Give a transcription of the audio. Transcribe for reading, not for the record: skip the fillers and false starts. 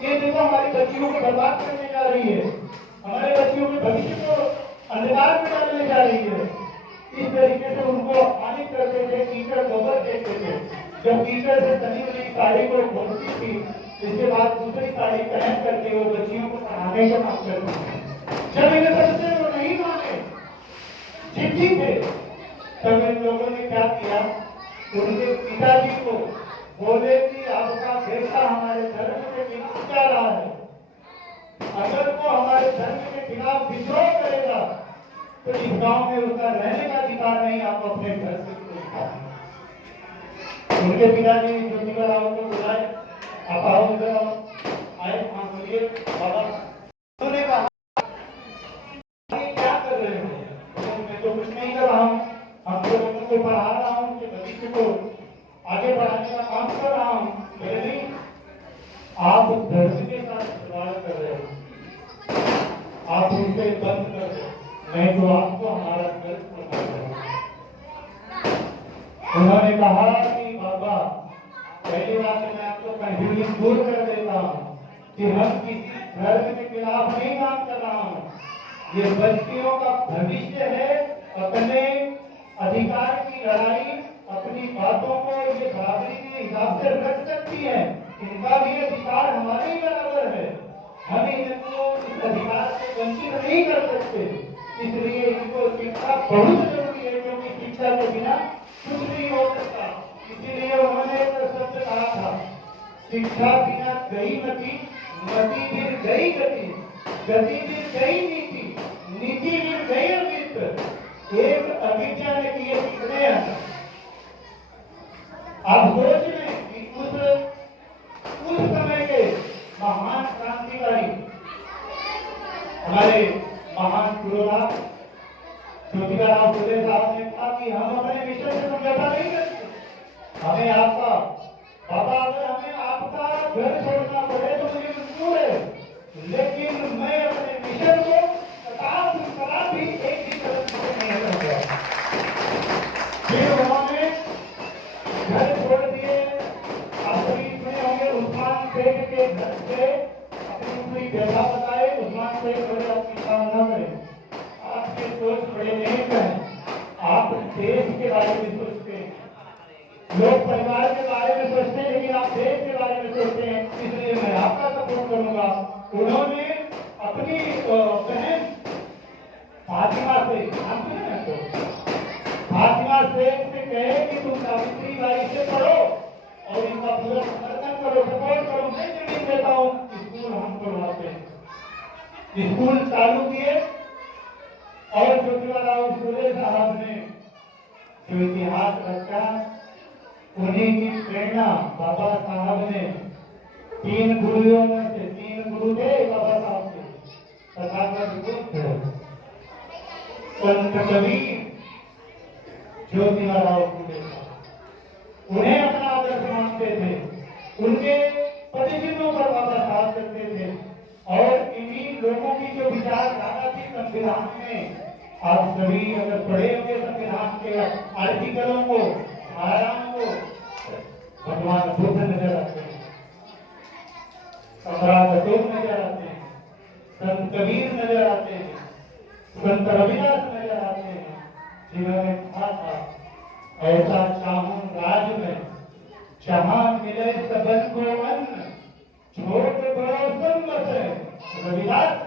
ये देखो हमारी बच्चियों को बर्बाद करने जा रही है, हमारे बच्चियों के भविष्य को अंधकार में डालने जा रही है। इस तरीके से उनको अपमानित करते थे, कीचड़ गोबर देते थे। जब कीचड़ से तनी हुई साड़ी को खोलती थी, इसके बाद दूसरी साड़ी पहन करके वो बच्चियों को पढ़ाने का काम करती थी। जब इन्हें सबसे वो नहीं माने, जिद्दी थे, तब इन लोगों ने क्या किया, उनके पिताजी को बोले कि आपका बेटा हमारे धर्म के खिलाफ जा रहा है, अगर वो हमारे धर्म के खिलाफ विद्रोह करेगा तो इस गांव में उसका रहने का अधिकार नहीं, आप अपने घर से निकालें। उनके पिताजी ज्योतिबा राव को बुलाए, आप आओ इधर आओ, आए बोलिए बाबा। उन्होंने कहा क्या कर रहे हो? मैं तो कुछ नहीं कर रहा हूँ, हम तो लोगों को पढ़ा रहा हूँ, उनके भविष्य को आगे बढ़ाने का काम कर रहा हूँ। मेरे नहीं, आप धर्म के साथ खिलवाड़ कर रहे हो, आप उनसे बंद कर रहे हो, नहीं तो आपको हमारा घर बता देगा। उन्होंने कहा कि बाबा, पहली बात मैं आपको कंफ्यूजन दूर कर देता हूँ कि हम किसी धर्म के खिलाफ नहीं काम कर रहा हूँ, ये बच्चियों का भविष्य है, अपने अधिकार की लड़ाई, अपनी बातों को ये बराबरी के हिसाब से रख सकती है, इनका भी अधिकार हमारे ही बराबर है, हम इनको इस अधिकार से वंचित नहीं कर सकते। इसलिए इनको शिक्षा बहुत जरूरी है, क्योंकि शिक्षा के बिना कुछ नहीं हो सकता। इसीलिए उन्होंने एक शब्द कहा था, शिक्षा बिना गई मति, मति फिर गई गति, गति फिर गई नीति, नीति फिर गई अविद्या। एक अविद्या ने किए कितने हैं? आप सोच लें कि उस समय के महान क्रांतिकारी, हमारे महान पुरोधा ज्योतिबा राव फुले साहब ने कहा कि हम अपने मिशन से समझौता नहीं करते, हमें आपका बाबा, अगर हमें आपका घर छोड़ना पड़े तो मुझे मंजूर है, लेकिन मैं अपने मिशन को कदापि एक ही तरफ से नहीं करूंगा। फिर उन्होंने घर छोड़ दिए। आप सभी सुने होंगे, उस्मान शेख के घर से अपनी पूरी व्यथा बताए। उस्मान शेख बोले अपनी काम न करें, आपके सोच बड़े नेक हैं, आप देश के बारे में सोचते हैं, लोग परिवार के बारे में सोचते हैं, लेकिन आप देश के बारे में सोचते हैं, इसलिए मैं आपका सपोर्ट करूंगा। उन्होंने अपनी बहन फातिमा से कहे कि तुम सावित्री बाई से पढ़ो और इनका पूरा समर्थन करो, सपोर्ट करो, मैं जमीन देता हूँ, स्कूल हम करवाते हैं। स्कूल चालू किए और ज्योतिबा राव फुले साहब ने जो इतिहास रचा, उन्हीं की प्रेरणा बाबा साहब ने तीन गुरुओं में से, तीन गुरु थे बाबा साहब के, तथागत बुद्ध, संत कबीर, ज्योतिबा राव फुले साहब, उन्हें अपना आदर्श मानते थे, उनके प्रतिदिनों पर बाबा साहब करते थे। और इन्हीं लोगों की जो विचारधारा थी संविधान में, आप सभी अगर पढ़े होंगे संविधान के आर्टिकलों को, धाराओं को, भगवान बुद्ध नजर आते हैं, सम्राट अशोक नजर आते हैं, संत कबीर नजर आते हैं, संत रविदास नजर आते हैं, जिन्होंने कहा था ऐसा चाहूं राज में जहां मिले सबन को अन्न, छोट बड़ो सब मत, रविदास